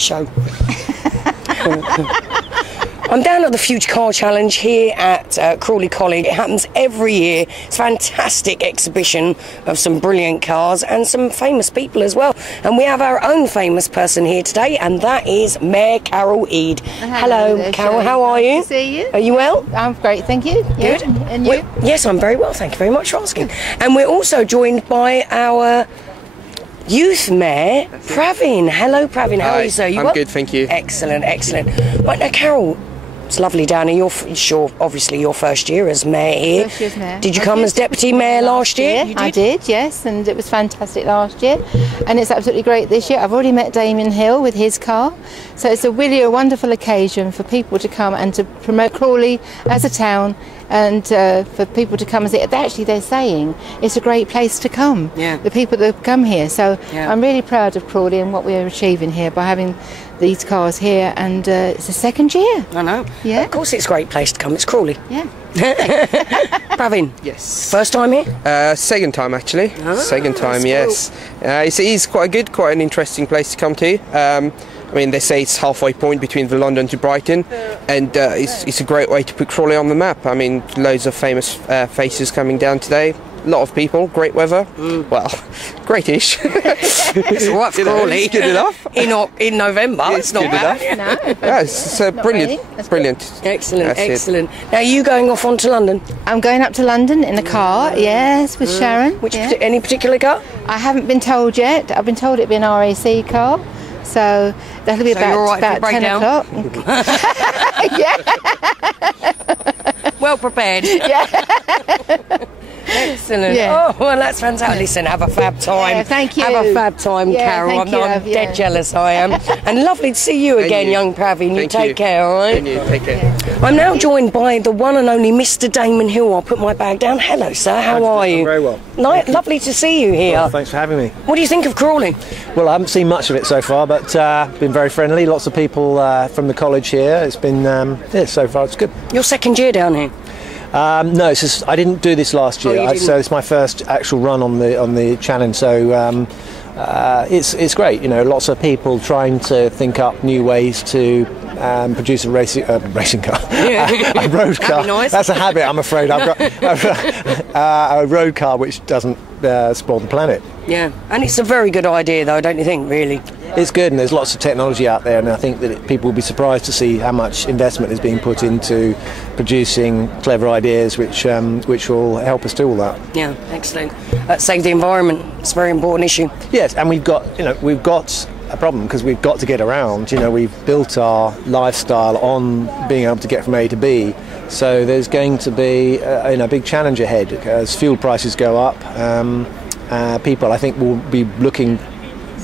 show. I'm down at the Future Car Challenge here at Crawley College. It happens every year. It's a fantastic exhibition of some brilliant cars and some famous people as well. And we have our own famous person here today, and that is Mayor Carol Eade. Hello there, Carol, Shelley. how are you? Nice to see you. Are you well? I'm great, thank you. Good. Yeah. And you? Yes, I'm very well, thank you very much for asking. And we're also joined by our Youth Mayor, Pravin. Hello, Pravin. How are you, sir? I'm good, thank you. Excellent, excellent. Right, now, Carol, it's lovely down here. You're obviously your first year as mayor here. First year as mayor. Did you come as deputy mayor last year? I did, yes, and it was fantastic last year, and it's absolutely great this year. I've already met Damon Hill with his car, so it's really a wonderful occasion for people to come and to promote Crawley as a town, and for people to come and see it. Actually, they're saying it's a great place to come, the people that come here. So I'm really proud of Crawley and what we're achieving here by having these cars here, and it's the second year. I know. Yeah. Of course it's a great place to come. It's Crawley. Yeah. Pravin. Yes. First time here? Second time, actually. Ah, second time, that's yes. It is quite an interesting place to come to. I mean, they say it's halfway point between the London to Brighton, and it's a great way to put Crawley on the map. I mean, loads of famous faces coming down today. A lot of people, great weather. Well, great-ish. It's all right for Crawley. Good enough. In November, it's not bad. No. Yeah, it's brilliant. Brilliant. Excellent, That's excellent. Now, you going off on to London? I'm going up to London in the car, yes, with Sharon. Any particular car? I haven't been told yet. I've been told it'll be an RAC car, so that'll be So you're all right about for 10 breakdown? o'clock. Yeah. Well prepared. Yeah. Excellent. Yeah. Oh, well, that's fantastic. Listen, have a fab time. Yeah, thank you. Have a fab time, Yeah, Carol. thank you, I'm Av, yeah. dead jealous, I am. And lovely to see you again, you. young Pravin. You Thank take you. care, all right? And you take care. I'm now joined by the one and only Mr. Damon Hill. I'll put my bag down. Hello, sir. How are you? Very well. Lovely to see you here. Well, thanks for having me. What do you think of Crawley? Well, I haven't seen much of it so far, but been very friendly. Lots of people from the college here. It's been, yeah, so far it's good. Your second year down here? No, it's just, I didn't do this last year, you didn't? so it's my first actual run on the challenge. So it's great. You know, lots of people trying to think up new ways to produce a racing car, a road car. That'd be nice. That's a habit, I'm afraid. I've got a road car which doesn't spoil the planet. Yeah, and it's a very good idea, though, don't you think? Really. It's good, and there's lots of technology out there, and I think that people will be surprised to see how much investment is being put into producing clever ideas which will help us do all that. Yeah, excellent. Save the environment. It's a very important issue. Yes, and we've got a problem because we've got to get around. You know, we've built our lifestyle on being able to get from A to B. So there's going to be a big challenge ahead as fuel prices go up. People, I think, will be looking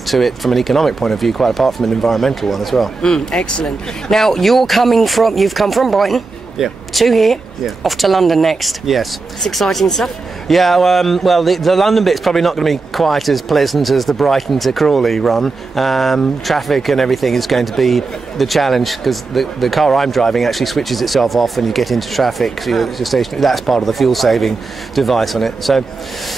to it from an economic point of view, quite apart from an environmental one as well. Excellent. Now, you've come from Brighton to here, off to London next. Yes. It's exciting stuff. Yeah, well, the London bit's probably not going to be quite as pleasant as the Brighton to Crawley run. Traffic and everything is going to be the challenge because the car I'm driving actually switches itself off when you get into traffic. So you're stationary. That's part of the fuel-saving device on it. So,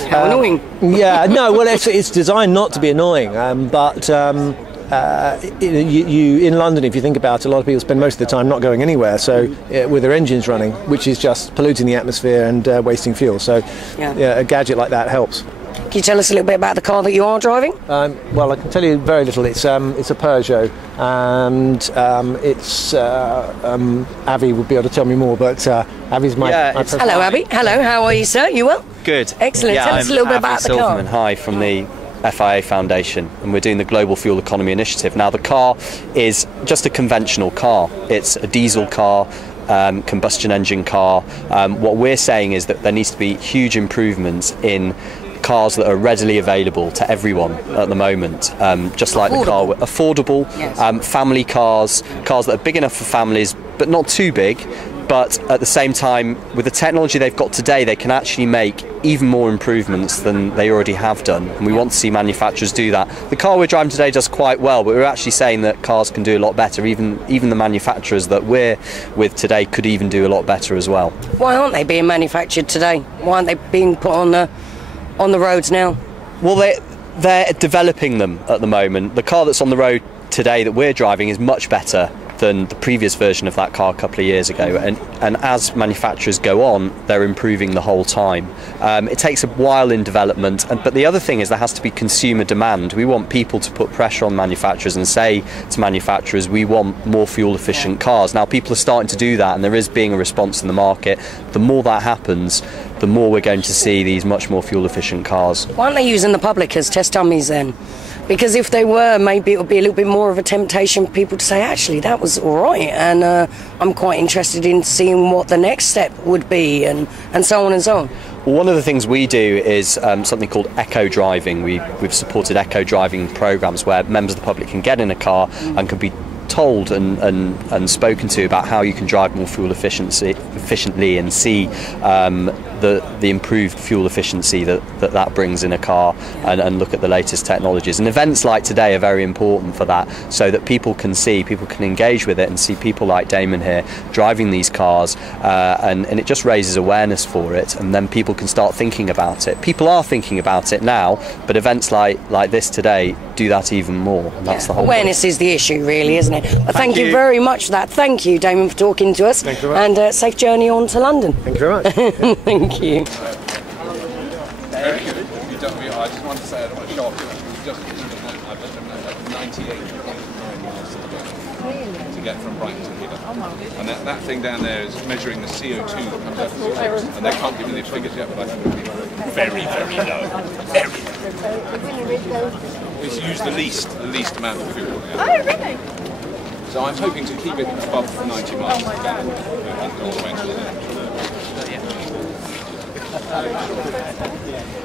How annoying. Yeah, no, well, it's designed not to be annoying, but you in London, if you think about it, a lot of people spend most of the time not going anywhere, so with their engines running, which is just polluting the atmosphere and wasting fuel. So a gadget like that helps. Can you tell us a little bit about the car that you are driving? Well, I can tell you very little. It's a Peugeot, and it's Avi would be able to tell me more, but Avi's my... Hello, Abby. Hello, how are you, sir? You well? Good. Excellent. Yeah, Tell us a little bit about the car. Silverman. Hi, from the FIA Foundation, and we're doing the Global Fuel Economy Initiative. Now, the car is just a conventional car. It's a diesel car, combustion engine car. What we're saying is that there needs to be huge improvements in cars that are readily available to everyone at the moment, just like the car, affordable, family cars that are big enough for families but not too big, but at the same time, with the technology they've got today, they can actually make even more improvements than they already have done, and we want to see manufacturers do that. The car we're driving today does quite well, but we're actually saying that cars can do a lot better. Even the manufacturers that we're with today could even do a lot better as well. Why aren't they being manufactured today? Why aren't they being put on the roads now? Well, they're developing them at the moment. The car that's on the road today that we're driving is much better than the previous version of that car a couple of years ago, and as manufacturers go on, they're improving the whole time. It takes a while in development, but the other thing is there has to be consumer demand. We want people to put pressure on manufacturers and say to manufacturers, we want more fuel efficient cars. Now people are starting to do that, and there is being a response in the market. The more that happens, the more we're going to see these much more fuel efficient cars. Why aren't they using the public as test dummies then? Because if they were, maybe it would be a little bit more of a temptation for people to say, actually, that was all right, and I'm quite interested in seeing what the next step would be, and so on and so on. Well, one of the things we do is something called eco driving. We've supported eco driving programs where members of the public can get in a car and can be told and spoken to about how you can drive more fuel efficiently and see the improved fuel efficiency that brings in a car, and look at the latest technologies. And events like today are very important for that, so that people can engage with it and see people like Damon here driving these cars, and it just raises awareness for it, and then people can start thinking about it. People are thinking about it now, but events like this today do that even more. And that's the whole awareness point. Is the issue, really, isn't it? Thank you very much for that. Thank you, Damon, for talking to us. Thank you very much. And safe journey on to London. Thank you very much. Thank you. Very good. I just want to say, I don't want to shock you. We've just I've 98 to get from Brighton to here. And that thing down there is measuring the CO2. Personal errands. And they can't give me the figures yet, but very, very low. It's used the least amount of fuel. Oh, really? So I'm hoping to keep it above 90 miles. Oh my God.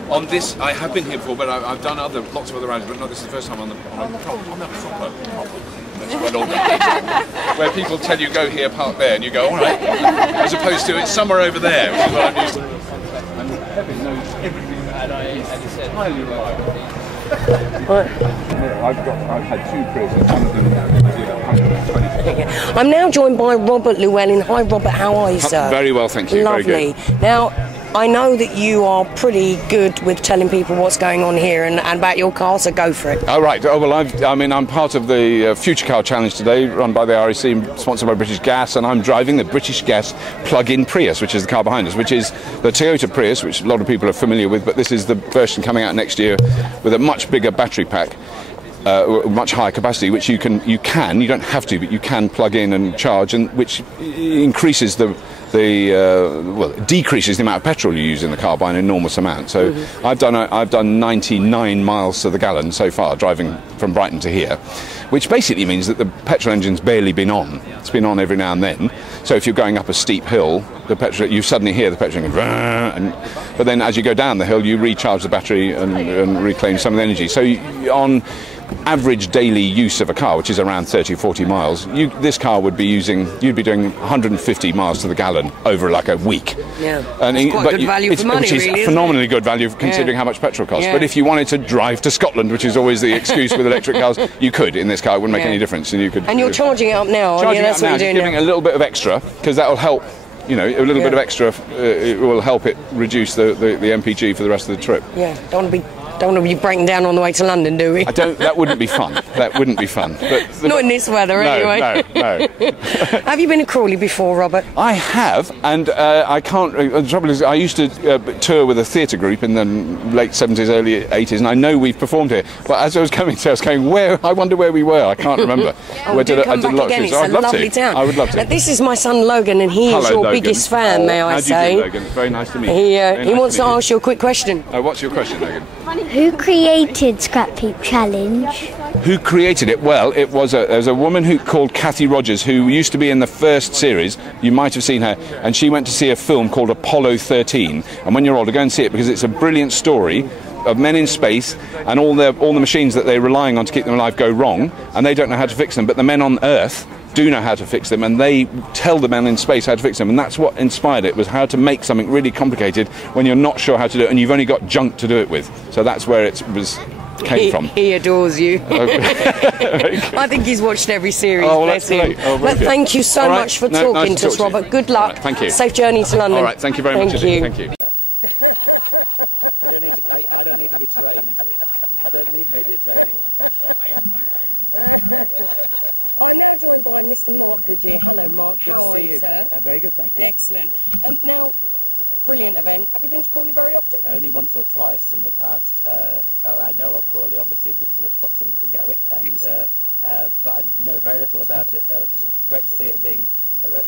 On this, I have been here before, but I've done lots of other rides, but not this is the first time on the proper. That's quite old. Where people tell you go here, park there, and you go all right, as opposed to it's somewhere over there, which is what I'm used to. And Kevin knows everything, and he said, "Hi, you like I've had 2 Prius. I'm now joined by Robert Llewelyn. Hi, Robert. How are you, sir? Very well, thank you. Lovely. Very good. Now, I know that you are pretty good with telling people what's going on here and about your car, so go for it. Oh, right. Oh, well, I'm part of the Future Car Challenge today, run by the RAC, sponsored by British Gas, and I'm driving the British Gas plug-in Prius, which is the car behind us, which is the Toyota Prius, which a lot of people are familiar with, but this is the version coming out next year with a much bigger battery pack. Much higher capacity, which you don't have to, but you can plug in and charge, and which increases decreases the amount of petrol you use in the car by an enormous amount. So I've done 99 miles to the gallon so far, driving from Brighton to here, which basically means that the petrol engine's barely been on. It's been on every now and then. So if you're going up a steep hill, you suddenly hear the petrol going, but then as you go down the hill, you recharge the battery and reclaim some of the energy. So on average daily use of a car, which is around 30 or 40 miles, this car you'd be doing 150 miles to the gallon over like a week. Yeah. Which is phenomenally good value considering how much petrol costs. Yeah. But if you wanted to drive to Scotland, which is always the excuse with electric cars, you could in this car. It wouldn't make any difference, and you could. And you're charging it up now. Charging it up now, just giving a little bit of extra, because that will help. A little bit of extra, it will help it reduce the MPG for the rest of the trip. Yeah, don't want to be breaking down on the way to London, do we? That wouldn't be fun. That wouldn't be fun. But not in this weather, anyway. No. Have you been to Crawley before, Robert? I have, and I can't. The trouble is, I used to tour with a theatre group in the late 70s, early 80s, and I know we've performed here. But as I was coming to, I was going, where? I wonder where we were. I can't remember. I did a lot of shows. I'd love to. Town. I would love to. This is my son Logan, and he is your biggest fan, may I say. How do you do, Logan? Very nice to meet you. He wants to ask you a quick question. What's your question, Logan? Who created Scrap Heap Challenge? Who created it? Well, there's a woman called Kathy Rogers, who used to be in the first series. You might have seen her, and she went to see a film called Apollo 13. And when you're older, go and see it, because it's a brilliant story of men in space, and all the machines that they're relying on to keep them alive go wrong, and they don't know how to fix them. But the men on Earth do know how to fix them, and they tell the men in space how to fix them, and that's what inspired it, was how to make something really complicated when you're not sure how to do it and you've only got junk to do it with. So that's where it came from. He adores you. I think he's watched every series. Oh, well, that's great. Oh, but thank you so much for talking to us, Robert. Good luck. Right, thank you. Safe journey to London. All right, thank you very much indeed. Thank you. You don't need to, I don't need to be trained. I don't need media training. I'm now joined by Mr. Mark Goodier. Hello, Mark. Good How to are see you, sir? Very good, thank you. Excellent. Now, brilliant event. Have you been to Crawley very often? Only once or twice in the past. I know of Crawley, obviously, because of its proximity to Gatwick, and but I know very little about it. It's great to see it being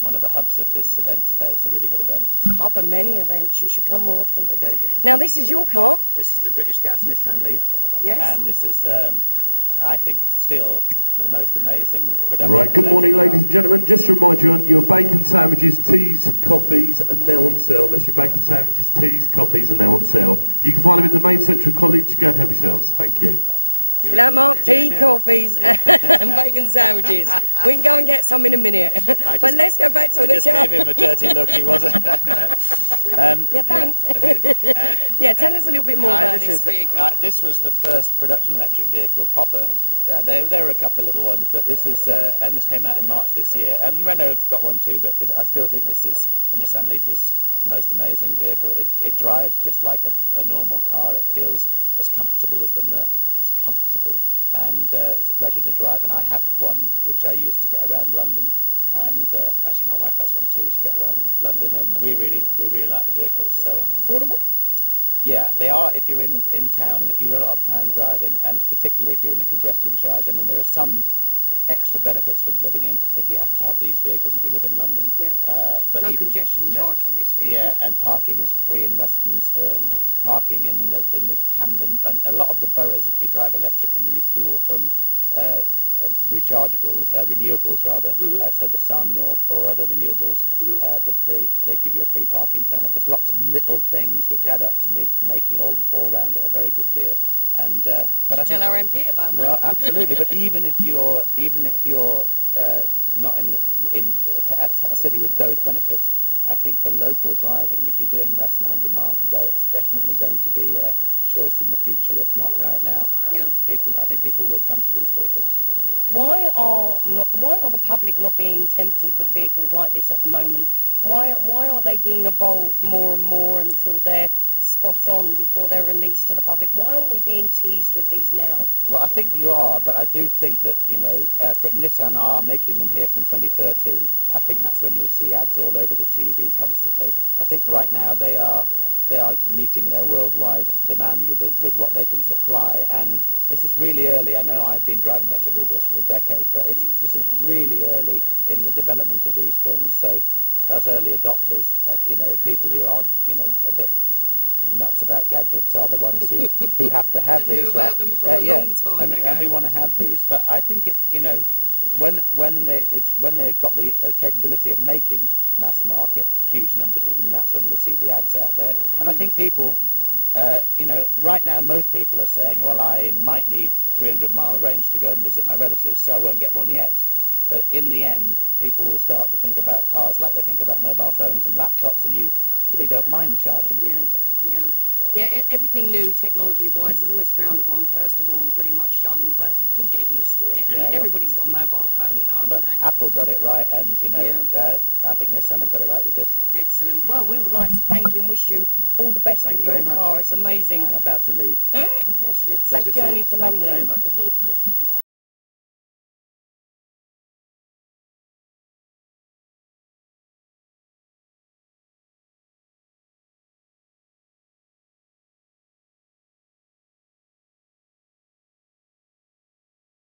one of the hubs of this event today. It's a really good event. It's a hub of many events. You should come more often. Okay. Now, this is your car. This is the British Gas Nissan Leaf. Yes. And this is, I think, still the most amazing production. Right, good morning, electric ladies and gentlemen. Just to remind you on your bacon sandwiches, teas, coffees are now on sale. That's your bacon sandwiches, teas, coffees are now on sale. You can find them in the main Central College. Go and help yourselves. Thank you. See that, Mark? Tea, coffees and bacon sandwiches. We can go and get some in a minute. But let's go back to the just gave him a dirty look, he wasn't. Yeah, thanks. Yeah, tell us a little bit more about this vehicle. This was the first production electric vehicle proper. There were a couple of little ones, but this is, and this came out in March this year. And Renault have got one too, but I still think the Nissan Leaf is the most amazing vehicle. It drives just like a normal car. It feels as comfortable as the Merc. It's comfortable, and it's a pleasure to drive. And I have one, which I use to get around London. And actually, my wife has one too to get around London, and we really like the vehicles. So affordable. Yeah, they are if you're in town, if you do a lot of town driving, and particularly if you're in a congestion charge. I mean, there are some extra benefits for living in, if you have to have these vehicles if you live in London. Yeah, but no congestion charge for this vehicle. Yeah, and parking is free in Westminster, and parking in the Camden, and a lot of the boroughs, if you drive electric and you fuel from renewables rather, so the sun or other renewables, they give you a free parking permit. There's lots of little things which add up to making all round it a very good deal. And but I tell our MP about that. Well, absolutely. But even if you're not in a city with those benefits, I think for local driving, if you're doing less than 100 miles a day, it's definitely going to be a choice in the future, if not right now. Yeah. I think people will come to these vehicles. Why are the public not being tempted with vehicles like this at the moment? Why are they being evolved more and more until they're spot on before they're released to the public? Why aren't we being teased with these now? Well, I think you are, but I do think that, for Nissan are making them here from 2013. I think that's when you'll see ads all over the TV constantly. I think right now they are meeting their worldwide demand with what they can supply, and this is really early. I know I've been driving electric vehicles for a decade, but this is really early in the development of these things. So, as early adopters, people who are a bit nuts about gadgets are the ones who have to have these. Knew about them for a long time ago. And we want to have these, but I think when they've got the capability of making mass market huge numbers of them, that's when you'll see the ads out there. And I think people, right now most people are saying, well, I might need 300-mile range to go and visit my relatives, so I won't get one yet. But in the end, people will start to think about cars like they think about mobile phones and laptops, and you really don't mind charging them. Yeah, everything new technology-wise is always frowned upon, first of all, and pretty much shunned, but people get used to it, and everybody's got a mobile phone now, haven't they? Apple got it right, and, I think Nissan have got it right with this. Excellent. Well, we would like to thank you and wish you all the best with your car. It's amazing. I'm about to leave. Bless you. Safe journey to London. Thank you very much.